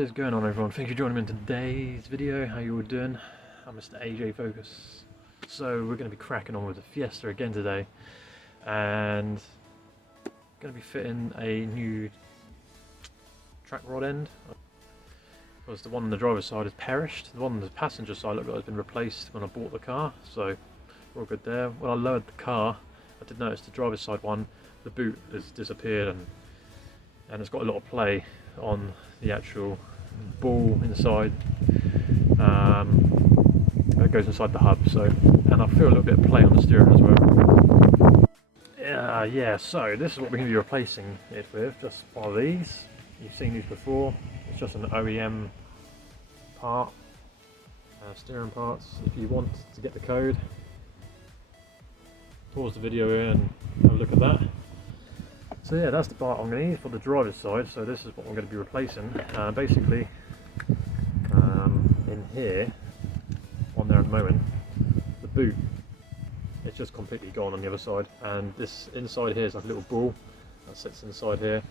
is going on, everyone? Thank you for joining me in today's video. How you all doing? I'm Mr. AJ Focus. So we're going to be cracking on with the Fiesta again today, and going to be fitting a new Trackrod end, because the one on the driver's side has perished. The one on the passenger side looked like it's been replaced when I bought the car, so we're all good there. When I lowered the car, I did notice the driver's side one, the boot has disappeared, and it's got a lot of play on the actual ball inside that goes inside the hub. So, and I feel a little bit of play on the steering as well. Yeah, so this is what we're going to be replacing it with, just one of these. You've seen these before. It's just an OEM part, steering parts. If you want to get the code, pause the video here and have a look at that. So yeah, that's the part I'm going to need for the driver's side. So this is what I'm going to be replacing. Basically, in here, on there at the moment, the boot, it's just completely gone on the other side, and this inside here is like a little ball that sits inside here,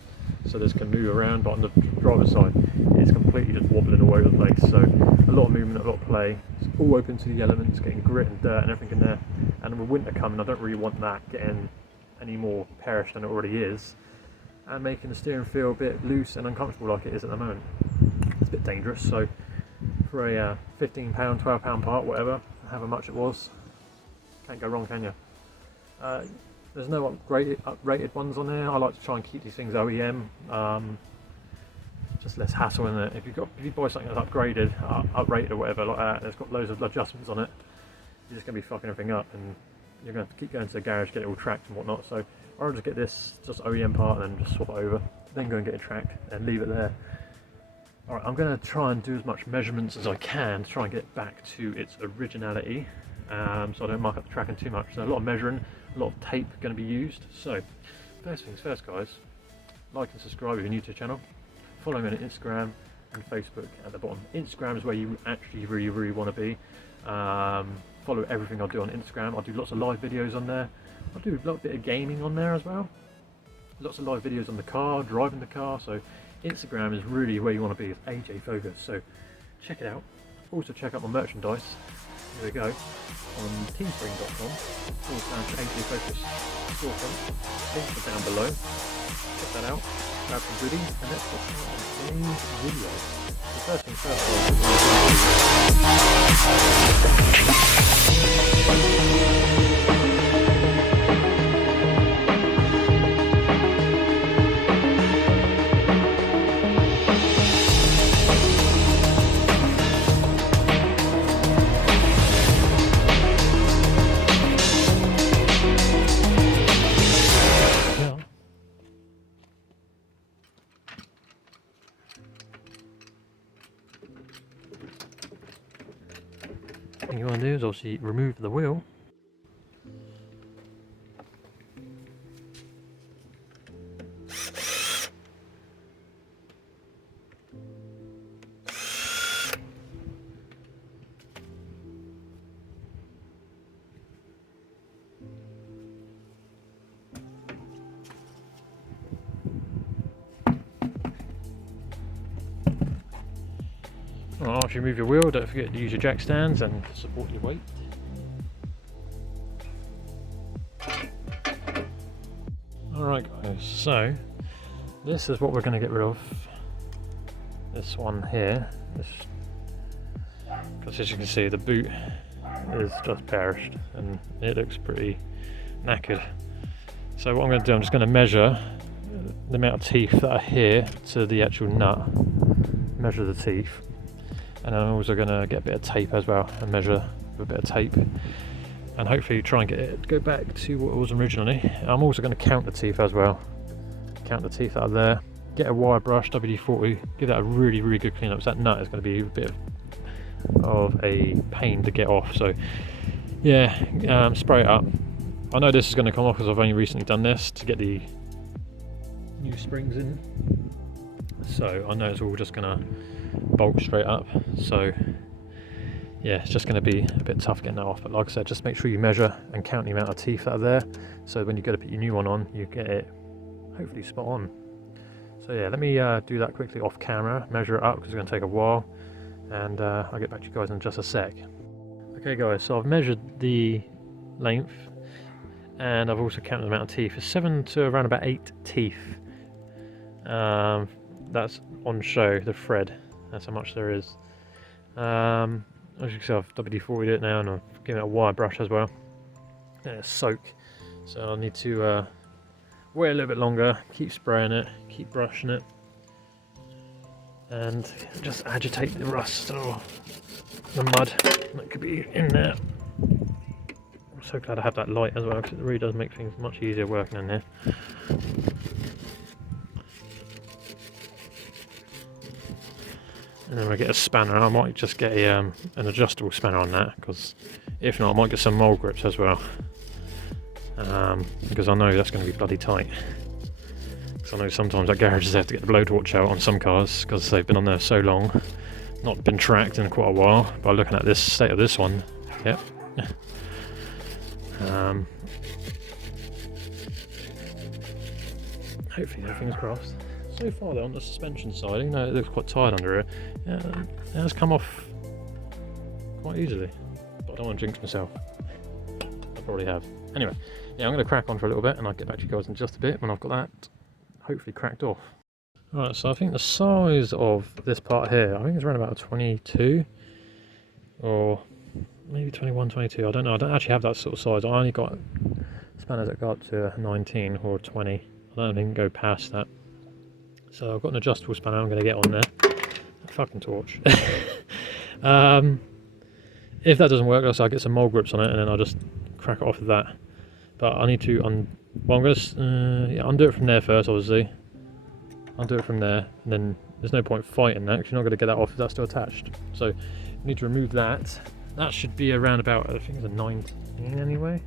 so this can move around. But on the driver's side, it's completely just wobbling all over the place. So a lot of movement, a lot of play. It's all open to the elements, getting grit and dirt and everything in there. And with winter coming, I don't really want that getting any more perished than it already is, and making the steering feel a bit loose and uncomfortable like it is at the moment. It's a bit dangerous. So for a £15, £12 part, whatever, however much it was, can't go wrong, can you? There's no uprated ones on there. I like to try and keep these things OEM, just less hassle in it. If you buy something that's upgraded, uprated or whatever like that, and it's got loads of adjustments on it, you're just going to be fucking everything up, and you're going to keep going to the garage, get it all tracked and whatnot. So I'll just get this just OEM part and then just swap it over, then go and get it tracked and leave it there. Alright, I'm going to try and do as much measurements as I can to try and get back to its originality, so I don't mark up the tracking too much. So a lot of measuring, a lot of tape going to be used. So first things first, guys, like and subscribe if you're new to the channel. Follow me on Instagram and Facebook at the bottom. Instagram is where you actually really want to be. Follow everything I do on Instagram. I do lots of live videos on there. I do a little bit of gaming on there as well. Lots of live videos on the car, driving the car. So Instagram is really where you want to be. It's AJ Focus. So check it out. Also check out my merchandise. Here we go. On teespring.com/AJ Focus storefront. Links are down below. Check that out. Grab some goodies, and let's get started on today's video. The first thing what you want to do is obviously remove the wheel. After you remove your wheel, don't forget to use your jack stands and support your weight. Alright guys, so this is what we're going to get rid of. This one here, because as you can see the boot is just perished and it looks pretty knackered. So what I'm going to do, I'm just going to measure the amount of teeth that are here to the actual nut, measure the teeth. And I'm also going to get a bit of tape as well and measure with a bit of tape, and hopefully try and get it go back to what it was originally. I'm also going to count the teeth as well, count the teeth that are there, get a wire brush, WD-40, give that a really good clean up. So that nut is going to be a bit of a pain to get off. So yeah, spray it up. I know this is going to come off because I've only recently done this to get the new springs in, so I know it's all just going to bolt straight up. So yeah, it's just going to be a bit tough getting that off, but like I said, just make sure you measure and count the amount of teeth that are there, so when you go to put your new one on, you get it hopefully spot on. So yeah, let me do that quickly off camera, measure it up because it's going to take a while, and I'll get back to you guys in just a sec. Okay guys, so I've measured the length and I've also counted the amount of teeth. It's 7 to around about 8 teeth. That's on show, the thread. That's how much there is. As you can see, I've WD-40'd it now and I've given it a wire brush as well. Let it soak. So I'll need to wait a little bit longer, keep spraying it, keep brushing it, and just agitate the rust or the mud that could be in there. I'm so glad I have that light as well because it really does make things much easier working in here. And then I get a spanner. I might just get an adjustable spanner on that, because if not I might get some mole grips as well, because I know that's going to be bloody tight. Because I know sometimes at garages they have to get the blowtorch out on some cars because they've been on there so long, not been tracked in quite a while. By looking at this state of this one, yep. Hopefully everything's crossed. So far though, on the suspension side, even though it looks quite tight under it, it has come off quite easily. But I don't want to jinx myself. I probably have. Anyway, yeah, I'm going to crack on for a little bit and I'll get back to you guys in just a bit when I've got that hopefully cracked off. Right, so I think the size of this part here, I think it's around about 22 or maybe 21, 22. I don't know. I don't actually have that sort of size. I only got spanners that go up to 19 or 20. I don't think go past that. So I've got an adjustable spanner I'm going to get on there. Fucking torch. If that doesn't work, I'll get some mole grips on it and then I'll just crack it off with that. But I need to I'm going to undo it from there first, obviously. Undo it from there, and then there's no point fighting that because you're not going to get that off if that's still attached. So you need to remove that. That should be around about, I think it's a 19 anyway.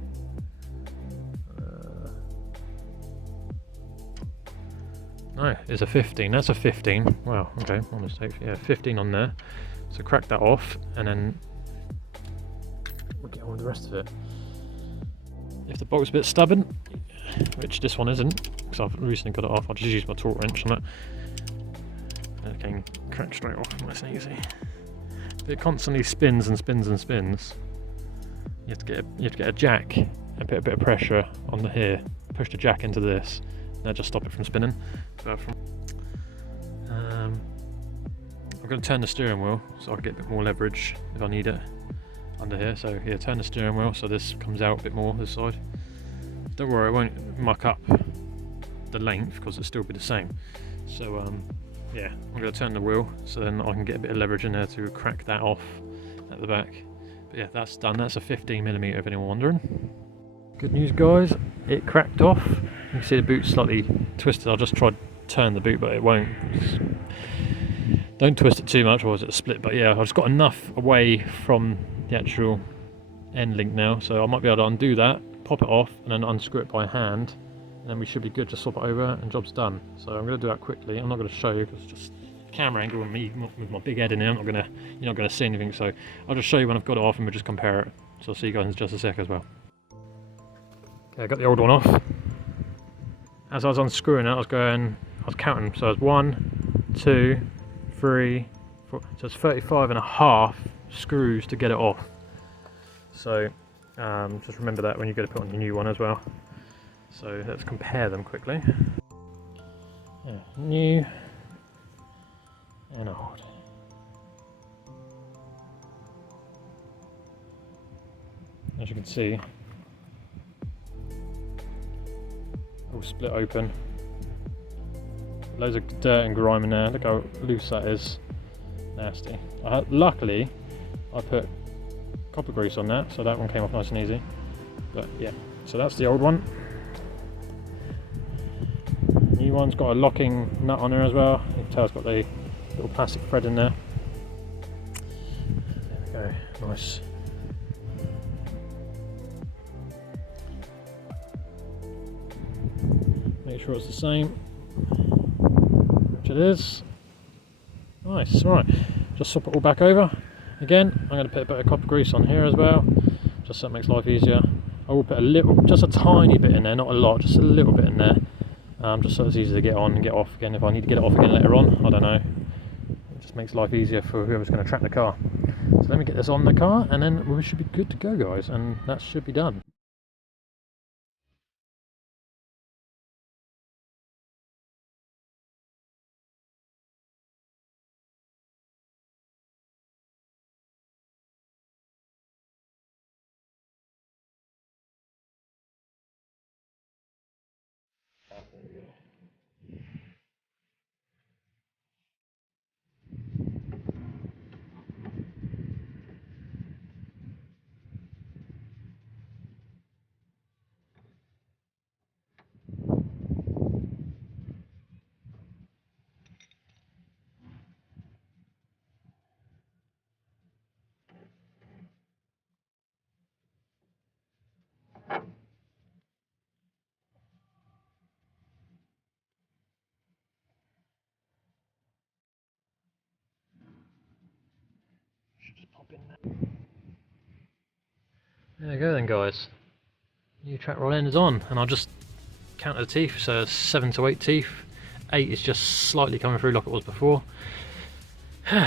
No, it's a 15. That's a 15. Wow, okay, my mistake. Yeah, 15 on there. So crack that off, and then we'll get on with the rest of it. If the bolt's a bit stubborn, which this one isn't, because I've recently got it off, I'll just use my torque wrench on it. And it can crack straight off, nice and easy. If it constantly spins and spins and spins, you have to get a jack and put a bit of pressure on the here. Push the jack into this. That just stop it from spinning. I'm going to turn the steering wheel so I can get a bit more leverage if I need it under here. So yeah, turn the steering wheel so this comes out a bit more this side. Don't worry, it won't muck up the length because it'll still be the same. So yeah, I'm going to turn the wheel so then I can get a bit of leverage in there to crack that off at the back. But yeah, that's done. That's a 15mm if anyone wondering. Good news guys, it cracked off. You can see the boot's slightly twisted. I'll just try to turn the boot but it won't. Don't twist it too much otherwise it'll split. But yeah, I've just got enough away from the actual end link now, so I might be able to undo that, pop it off and then unscrew it by hand, and then we should be good to swap it over and job's done. So I'm going to do that quickly. I'm not going to show you because it's just camera angle and me with my big head in there. You're not going to see anything, so I'll just show you when I've got it off and we'll just compare it. So I'll see you guys in just a sec as well. Okay, I got the old one off. As I was unscrewing it, I was counting. So it was 1, 2, 3, 4. So it's 35.5 screws to get it off. So just remember that when you go to put on your new one as well. So let's compare them quickly. Yeah, new and old. As you can see, all split open. Loads of dirt and grime in there. Look how loose that is. Nasty. Luckily, I put copper grease on that, so that one came off nice and easy. But yeah, so that's the old one. New one's got a locking nut on there as well. You can tell it's got the little plastic thread in there. There we go, nice. Make sure it's the same, which it is. Nice, alright. Just swap it all back over. Again, I'm going to put a bit of copper grease on here as well, just so it makes life easier. I will put just a tiny bit in there, not a lot, just a little bit in there. just so it's easy to get on and get off again. If I need to get it off again later on, I don't know. It just makes life easier for whoever's going to track the car. So let me get this on the car, and then we should be good to go, guys, and that should be done. There you go then, guys. New Trackrod end is on, and I'll just count the teeth. So 7 to 8 teeth. 8 is just slightly coming through like it was before.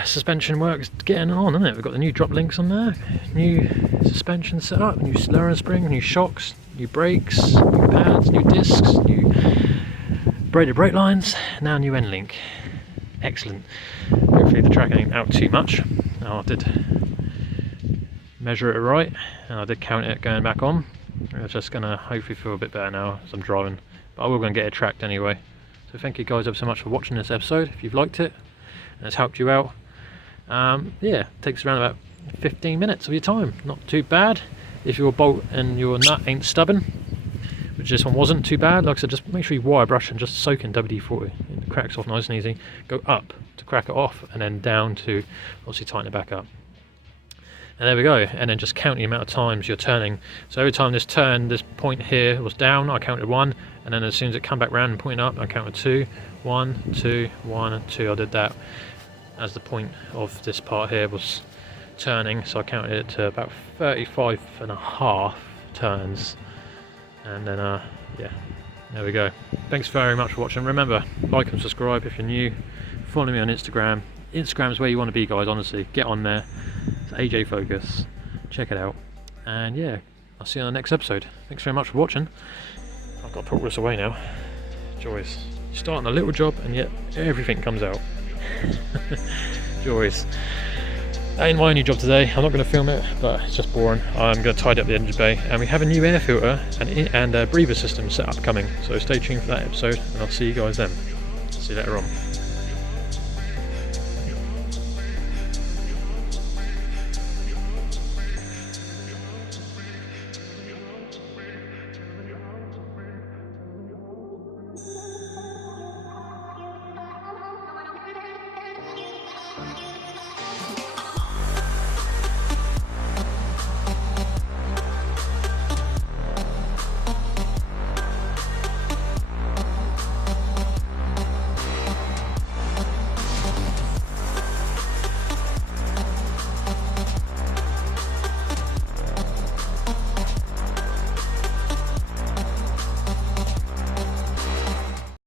Suspension works getting on, isn't it? We've got the new drop links on there, new suspension setup, new lowering spring, new shocks, new brakes, new pads, new discs, new braided brake lines, now new end link. Excellent. Hopefully the track ain't out too much. I did measure it right, and I did count it going back on. It's just gonna hopefully feel a bit better now as I'm driving, but I will go and get it tracked anyway. So thank you guys ever so much for watching this episode. If you've liked it and it's helped you out, yeah, it takes around about 15 minutes of your time. Not too bad if your bolt and your nut ain't stubborn, which this one wasn't too bad. Like I said, just make sure you wire brush and just soak in WD-40. It cracks off nice and easy. Go up to crack it off, and then down to obviously tighten it back up. And there we go, and then just count the amount of times you're turning. So every time this point here was down, I counted 1, and then as soon as it come back round and pointing up, I counted 2. 1, 2, 1, 2. I did that as the point of this part here was turning, so I counted it to about 35.5 turns. And then yeah, there we go. Thanks very much for watching. Remember, like and subscribe if you're new. Follow me on Instagram. Instagram is where you want to be, guys, honestly. Get on there. It's AJ Focus. Check it out. And yeah, I'll see you on the next episode. Thanks very much for watching. I've got to put all this away now. Joys. You're starting a little job and yet everything comes out. Joys. That ain't my only job today. I'm not going to film it, but it's just boring. I'm going to tidy up the engine bay, and we have a new air filter and a breather system set up coming. So stay tuned for that episode, and I'll see you guys then. See you later on.